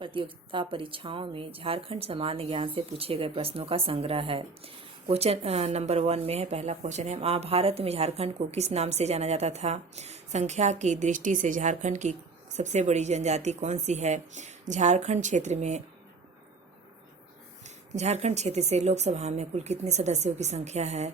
प्रतियोगिता परीक्षाओं में झारखंड सामान्य ज्ञान से पूछे गए प्रश्नों का संग्रह है। क्वेश्चन नंबर 1 में है। पहला क्वेश्चन है, महाभारत में झारखंड को किस नाम से जाना जाता था? संख्या की दृष्टि से झारखंड की सबसे बड़ी जनजाति कौन सी है? झारखंड क्षेत्र से लोकसभा में कुल कितने सदस्यों की संख्या है?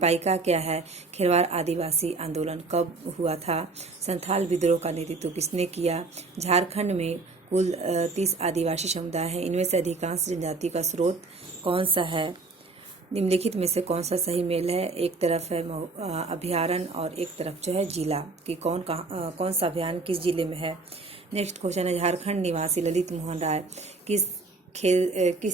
पाइका क्या है? खेरवार आदिवासी आंदोलन कब हुआ था? संथाल विद्रोह का नेतृत्व किसने किया? झारखंड में कुल 30 आदिवासी समुदाय हैं। इनमें से अधिकांश जनजाति का स्रोत कौन सा है? निम्नलिखित में से कौन सा सही मेल है? एक तरफ है अभयारण्य और एक तरफ जो है जिला कि कौन सा अभयारण्य किस जिले में है। नेक्स्ट क्वेश्चन है, झारखंड निवासी ललित मोहन राय किस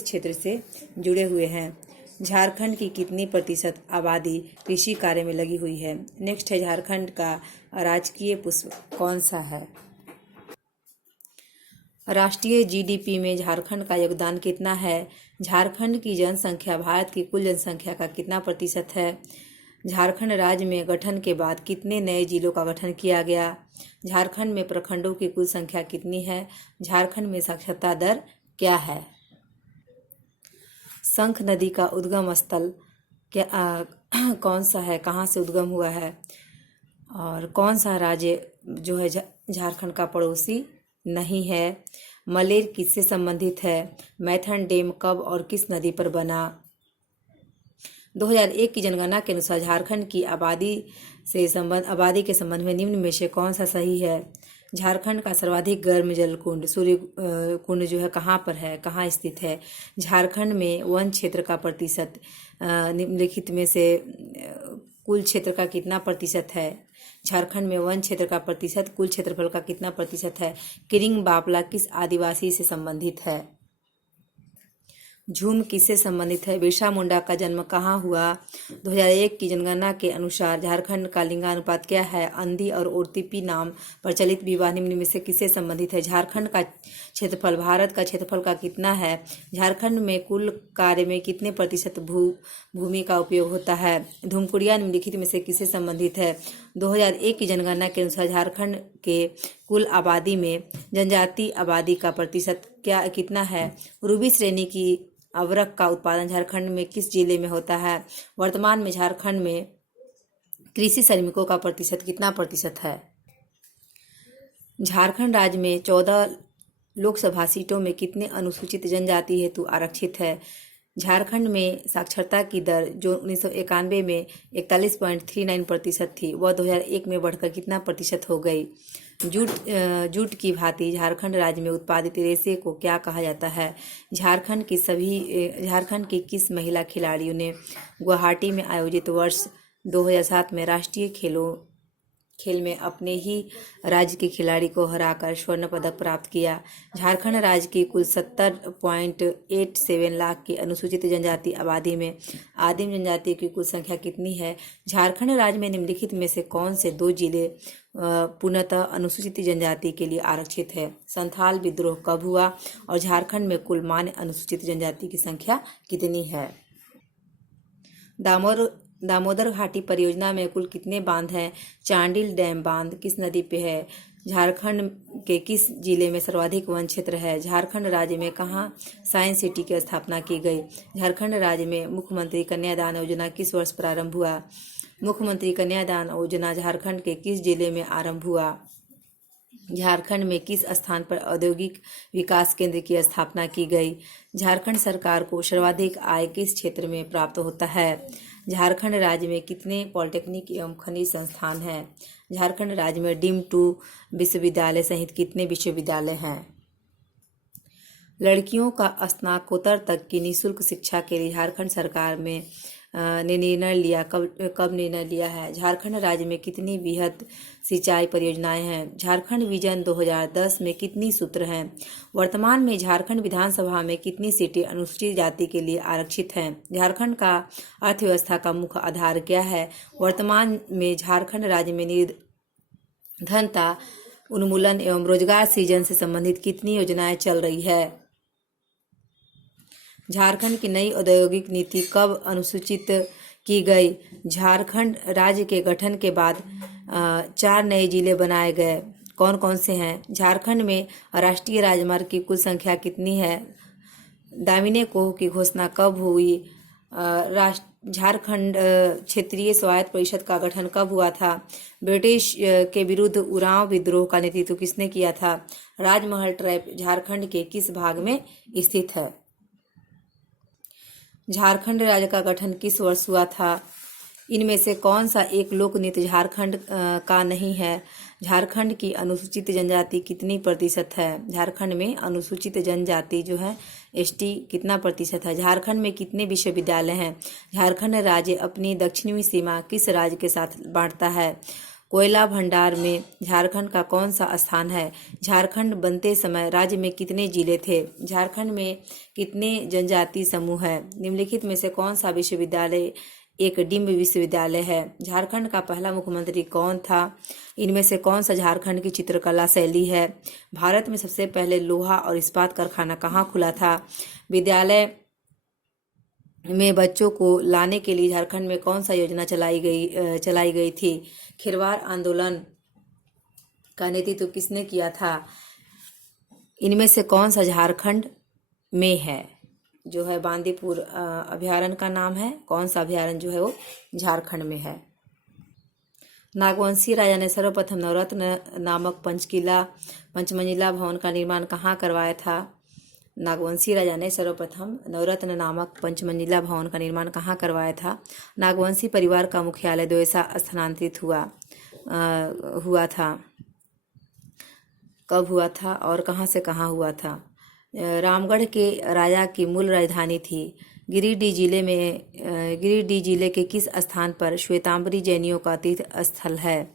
क्षेत्र से जुड़े हुए हैं? झारखंड की कितनी प्रतिशत आबादी कृषि कार्य में लगी हुई है? नेक्स्ट है, झारखंड का राजकीय पुष्प कौन सा है? राष्ट्रीय जीडीपी में झारखंड का योगदान कितना है? झारखंड की जनसंख्या भारत की कुल जनसंख्या का कितना प्रतिशत है? झारखंड राज्य में गठन के बाद कितने नए जिलों का गठन किया गया? झारखंड में प्रखंडों की कुल संख्या कितनी है? झारखंड में साक्षरता दर क्या है? शंख नदी का उद्गम स्थल कौन सा है? कहाँ से उद्गम हुआ है? और कौन सा राज्य जो है झारखंड का पड़ोसी नहीं है? मलेर किससे संबंधित है? मैथन डैम कब और किस नदी पर बना? 2001 की जनगणना के अनुसार झारखंड की आबादी के संबंध में निम्न में से कौन सा सही है? झारखंड का सर्वाधिक गर्म जल कुंड सूर्य कुंड जो है कहाँ पर है, कहाँ स्थित है? झारखंड में वन क्षेत्र का प्रतिशत निम्नलिखित में से कुल क्षेत्र का कितना प्रतिशत है? झारखंड में वन क्षेत्र का प्रतिशत कुल क्षेत्रफल का कितना प्रतिशत है? किरिंग बापला किस आदिवासी से संबंधित है? झूम किससे संबंधित है? बिरसा मुंडा का जन्म कहाँ हुआ? 2001 की जनगणना के अनुसार झारखंड का लिंगानुपात क्या है? अंधी और ओरतीपी नाम प्रचलित विवाह निम्न में से किससे संबंधित है? झारखंड का क्षेत्रफल भारत का क्षेत्रफल का कितना है? झारखंड में कुल कार्य में कितने प्रतिशत भूमि का उपयोग होता है? धूमकुड़िया निम्नलिखित में से किससे संबंधित है? 2001 की जनगणना के अनुसार झारखंड के कुल आबादी में जनजाति आबादी का प्रतिशत कितना है? रूबी श्रेणी की अवरक का उत्पादन झारखंड में किस जिले में होता है? वर्तमान में झारखंड में कृषि श्रमिकों का प्रतिशत कितना प्रतिशत है? झारखंड राज्य में 14 लोकसभा सीटों में कितने अनुसूचित जनजाति हेतु आरक्षित है? झारखंड में साक्षरता की दर जो 1991 में 41.39% थी वह 2001 में बढ़कर कितना प्रतिशत हो गई? जूट की भांति झारखंड राज्य में उत्पादित रेशे को क्या कहा जाता है? झारखंड की किस महिला खिलाड़ियों ने गुवाहाटी में आयोजित वर्ष 2007 में राष्ट्रीय खेल में अपने ही राज्य के खिलाड़ी को हराकर स्वर्ण पदक प्राप्त किया? झारखंड राज्य की कुल 70.87 लाख की अनुसूचित जनजाति आबादी में आदिम जनजाति की कुल संख्या कितनी है? झारखंड राज्य में निम्नलिखित में से कौन से 2 जिले पूर्णतः अनुसूचित जनजाति के लिए आरक्षित है? संथाल विद्रोह कब हुआ? और झारखंड में कुल मान्य अनुसूचित जनजाति की संख्या कितनी है? दामोदर घाटी परियोजना में कुल कितने बांध हैं? चांडिल डैम बांध किस नदी पे है? झारखंड के किस जिले में सर्वाधिक वन क्षेत्र है? झारखंड राज्य में कहाँ साइंस सिटी की स्थापना की गई? झारखंड राज्य में मुख्यमंत्री कन्यादान योजना किस वर्ष प्रारंभ हुआ? मुख्यमंत्री कन्यादान योजना झारखंड के किस जिले में आरंभ हुआ? झारखंड में किस स्थान पर औद्योगिक विकास केंद्र की स्थापना की गई? झारखंड सरकार को सर्वाधिक आय किस क्षेत्र में प्राप्त होता है? झारखंड राज्य में कितने पॉलिटेक्निक एवं खनिज संस्थान हैं? झारखंड राज्य में डीम्ड 2 विश्वविद्यालय सहित कितने विश्वविद्यालय हैं? लड़कियों का स्नातकोत्तर तक की निःशुल्क शिक्षा के लिए झारखंड सरकार ने निर्णय लिया कब निर्णय लिया है? झारखंड राज्य में कितनी वृहद सिंचाई परियोजनाएं हैं? झारखंड विजन 2010 में कितनी सूत्र हैं? वर्तमान में झारखंड विधानसभा में कितनी सीटें अनुसूचित जाति के लिए आरक्षित हैं? झारखंड का अर्थव्यवस्था का मुख्य आधार क्या है? वर्तमान में झारखंड राज्य में निर्धनता उन्मूलन एवं रोजगार सृजन से संबंधित कितनी योजनाएं चल रही है? झारखंड की नई औद्योगिक नीति कब अनुसूचित की गई? झारखंड राज्य के गठन के बाद 4 नए जिले बनाए गए। कौन कौन से हैं? झारखंड में राष्ट्रीय राजमार्ग की कुल संख्या कितनी है? दामिनी कोह की घोषणा कब हुई? झारखंड क्षेत्रीय स्वायत्त परिषद का गठन कब हुआ था? ब्रिटिश के विरुद्ध उरांव विद्रोह का नेतृत्व किसने किया था? राजमहल ट्रैप झारखंड के किस भाग में स्थित है? झारखंड राज्य का गठन किस वर्ष हुआ था? इनमें से कौन सा एक लोक नृत्य झारखंड का नहीं है? झारखंड की अनुसूचित जनजाति कितनी प्रतिशत है? झारखंड में अनुसूचित जनजाति जो है एसटी कितना प्रतिशत है? झारखंड में कितने विश्वविद्यालय हैं? झारखंड राज्य अपनी दक्षिणी सीमा किस राज्य के साथ बांटता है? कोयला भंडार में झारखंड का कौन सा स्थान है? झारखंड बनते समय राज्य में कितने जिले थे? झारखंड में कितने जनजाति समूह है? निम्नलिखित में से कौन सा विश्वविद्यालय एक डिम्ब विश्वविद्यालय है? झारखंड का पहला मुख्यमंत्री कौन था? इनमें से कौन सा झारखंड की चित्रकला शैली है? भारत में सबसे पहले लोहा और इस्पात कारखाना कहाँ खुला था? विद्यालय में बच्चों को लाने के लिए झारखंड में कौन सा योजना चलाई गई थी? खिरवार आंदोलन का नेतृत्व किसने किया था? इनमें से कौन सा झारखंड में है? जो है बांदीपुर अभयारण्य का नाम है। कौन सा अभयारण्य जो है वो झारखंड में है? नागवंशी राजा ने सर्वप्रथम नवरत्न नामक पंचमंजिला भवन का निर्माण कहाँ करवाया था? नागवंशी राजा ने सर्वप्रथम नवरत्न नामक पंचमंजिला भवन का निर्माण कहाँ करवाया था? नागवंशी परिवार का मुख्यालय द्वेसा स्थानांतरित हुआ था। कब हुआ था और कहाँ से कहाँ हुआ था? रामगढ़ के राजा की मूल राजधानी थी। गिरिडीह जिले के किस स्थान पर श्वेतांबरी जैनियों का तीर्थ स्थल है?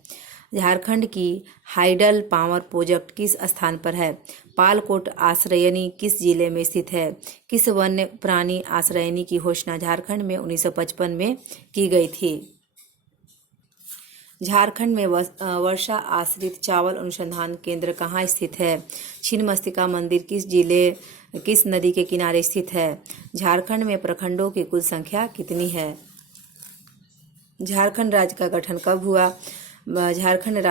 झारखंड की हाइडल पावर प्रोजेक्ट किस स्थान पर है? पालकोट आश्रयनी किस जिले में स्थित है? किस वन्य प्राणी आश्रयनी की घोषणा झारखंड में 1955 में की गई थी? झारखंड में वर्षा आश्रित चावल अनुसंधान केंद्र कहाँ स्थित है? छिन्नमस्तिका मंदिर किस नदी के किनारे स्थित है? झारखंड में प्रखंडों की कुल संख्या कितनी है? झारखंड राज्य का गठन कब हुआ? झारखंड जो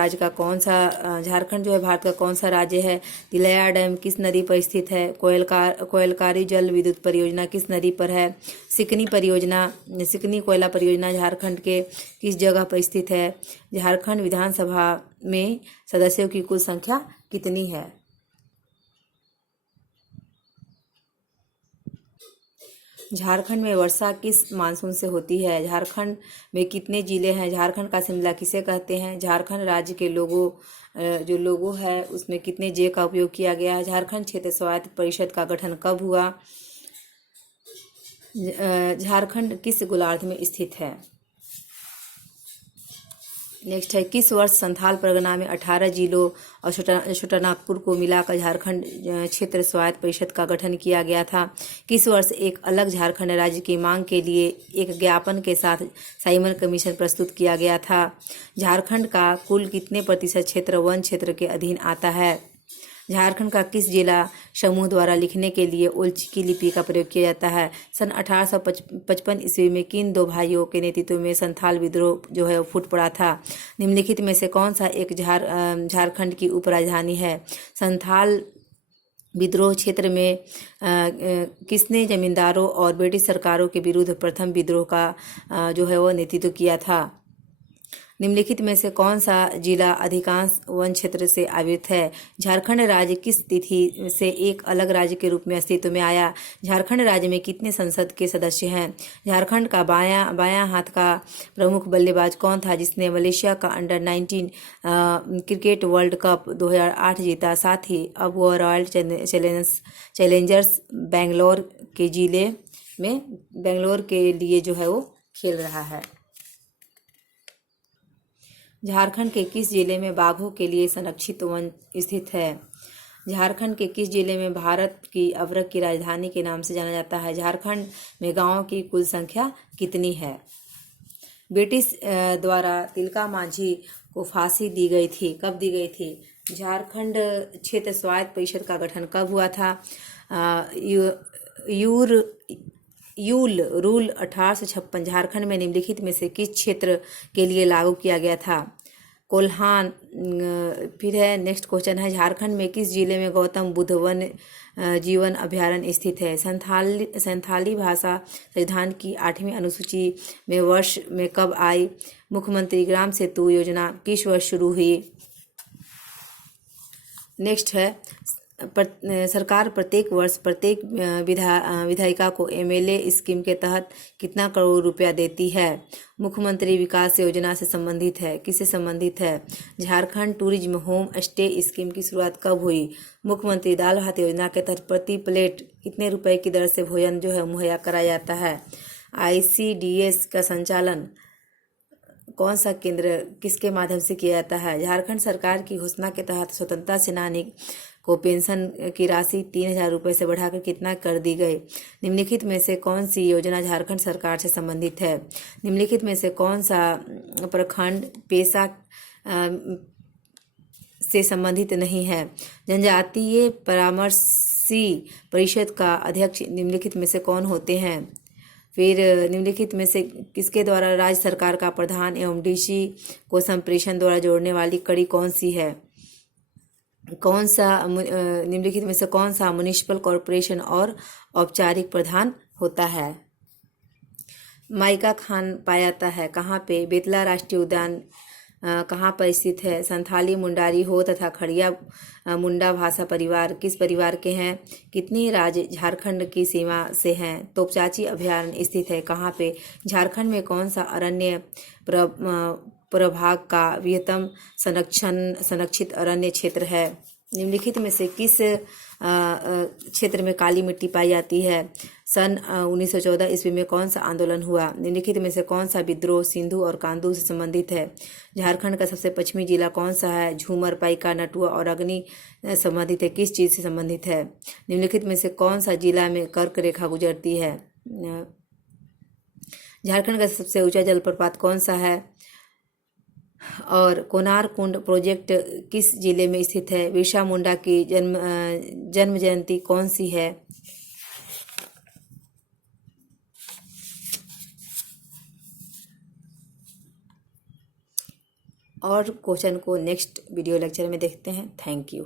है भारत का कौन सा राज्य है? तिलैया डैम किस नदी पर स्थित है? कोयलकारी जल विद्युत परियोजना किस नदी पर है? सिकनी कोयला परियोजना झारखंड के किस जगह पर स्थित है? झारखंड विधानसभा में सदस्यों की कुल संख्या कितनी है? झारखंड में वर्षा किस मानसून से होती है? झारखंड में कितने जिले हैं? झारखंड का शिमला किसे कहते हैं? झारखंड राज्य के लोगो है उसमें कितने जे का उपयोग किया गया है? झारखंड क्षेत्र स्वायत्त परिषद का गठन कब हुआ? झारखंड किस गोलार्ध में स्थित है? नेक्स्ट है, किस वर्ष संथाल परगना में 18 जिलों और छोटानागपुर को मिलाकर झारखंड क्षेत्र स्वायत्त परिषद का गठन किया गया था? किस वर्ष एक अलग झारखंड राज्य की मांग के लिए एक ज्ञापन के साथ साइमन कमीशन प्रस्तुत किया गया था? झारखंड का कुल कितने प्रतिशत क्षेत्र वन क्षेत्र के अधीन आता है? झारखंड का किस जिला समूह द्वारा लिखने के लिए ओलचिकी लिपि का प्रयोग किया जाता है? सन 1855 ईस्वी में किन दो भाइयों के नेतृत्व में संथाल विद्रोह जो है वो फूट पड़ा था? निम्नलिखित में से कौन सा एक झारखंड की उपराजधानी है? संथाल विद्रोह क्षेत्र में किसने जमींदारों और ब्रिटिश सरकारों के विरुद्ध प्रथम विद्रोह का जो है वो नेतृत्व किया था? निम्नलिखित में से कौन सा जिला अधिकांश वन क्षेत्र से आवृत है? झारखंड राज्य किस तिथि से एक अलग राज्य के रूप में अस्तित्व में आया? झारखंड राज्य में कितने संसद के सदस्य हैं? झारखंड का बायां हाथ का प्रमुख बल्लेबाज कौन था जिसने मलेशिया का अंडर-19 क्रिकेट वर्ल्ड कप 2008 जीता? साथ ही अब वह रॉयल चैलेंजर्स बेंगलोर के लिए जो है वो खेल रहा है। झारखंड के किस जिले में बाघों के लिए संरक्षित वन स्थित है? झारखंड के किस जिले में भारत की अभ्रक की राजधानी के नाम से जाना जाता है? झारखंड में गांवों की कुल संख्या कितनी है? ब्रिटिश द्वारा तिलका मांझी को फांसी दी गई थी, कब दी गई थी? झारखंड क्षेत्र स्वायत्त परिषद का गठन कब हुआ था? यूल रूल 1856 झारखंड में निम्नलिखित में से किस क्षेत्र के लिए लागू किया गया था? कोल्हान। फिर है नेक्स्ट क्वेश्चन है, झारखंड में किस जिले में गौतम बुद्ध वन जीवन अभयारण्य स्थित है? संथाली भाषा संविधान की 8वीं अनुसूची में वर्ष में कब आई? मुख्यमंत्री ग्राम सेतु योजना किस वर्ष शुरू हुई? नेक्स्ट है, सरकार प्रत्येक वर्ष प्रत्येक विधायिका को एमएलए स्कीम के तहत कितना करोड़ रुपया देती है? मुख्यमंत्री विकास योजना से संबंधित है, किससे संबंधित है? Jharkhand tourism home stay scheme की शुरुआत कब हुई? मुख्यमंत्री दाल भात योजना के तहत प्रति प्लेट कितने रुपए की दर से भोजन जो है मुहैया कराया जाता है? ICDS का संचालन कौन सा केंद्र किसके माध्यम से किया जाता है? झारखंड सरकार की घोषणा के तहत स्वतंत्रता सेनानी को पेंशन की राशि 3,000 रुपये से बढ़ाकर कितना कर दी गई? निम्नलिखित में से कौन सी योजना झारखंड सरकार से संबंधित है? निम्नलिखित में से कौन सा प्रखंड पेशा से संबंधित नहीं है? जनजातीय परामर्शी परिषद का अध्यक्ष निम्नलिखित में से कौन होते हैं? फिर निम्नलिखित में से किसके द्वारा राज्य सरकार का प्रधान एवं डीसी को संप्रेषण द्वारा जोड़ने वाली कड़ी कौन सी है? निम्नलिखित में से कौन सा म्युनिसिपल कॉरपोरेशन और औपचारिक प्रधान होता है? माइका खान पाया जाता है कहाँ पे? बेतला राष्ट्रीय उद्यान कहाँ पर स्थित है? संथाली मुंडारी हो तथा खड़िया मुंडा भाषा परिवार किस परिवार के हैं? कितने राज्य झारखंड की सीमा से हैं? तोपचाची अभयारण्य स्थित है कहाँ पे? झारखंड में कौन सा अरण्य प्रभाग का वृहत्तम संरक्षित अरण्य क्षेत्र है? निम्नलिखित में से किस क्षेत्र में काली मिट्टी पाई जाती है? सन 1914 ईस्वी में कौन सा आंदोलन हुआ? निम्नलिखित में से कौन सा विद्रोह सिंधु और कांदू से संबंधित है? झारखंड का सबसे पश्चिमी जिला कौन सा है? झूमर, पाइका, नटुआ और अग्नि संबंधित है, किस चीज से संबंधित है? निम्नलिखित में से कौन सा जिला में कर्क रेखा गुजरती है? झारखंड का सबसे ऊंचा जलप्रपात कौन सा है? और कोनार कुंड प्रोजेक्ट किस जिले में स्थित है? बिरसा मुंडा की जन्म जयंती कौन सी है? और क्वेश्चन को नेक्स्ट वीडियो लेक्चर में देखते हैं। Thank you.